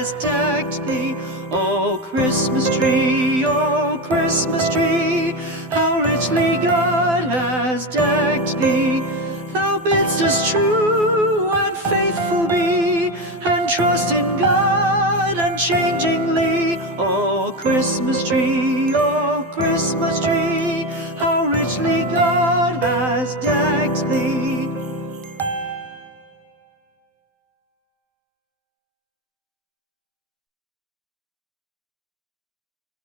has decked thee. O Christmas tree, how richly God has decked thee. Thou bidst us true and faithful be, and trust in God unchangingly. O Christmas tree, how richly God has decked thee.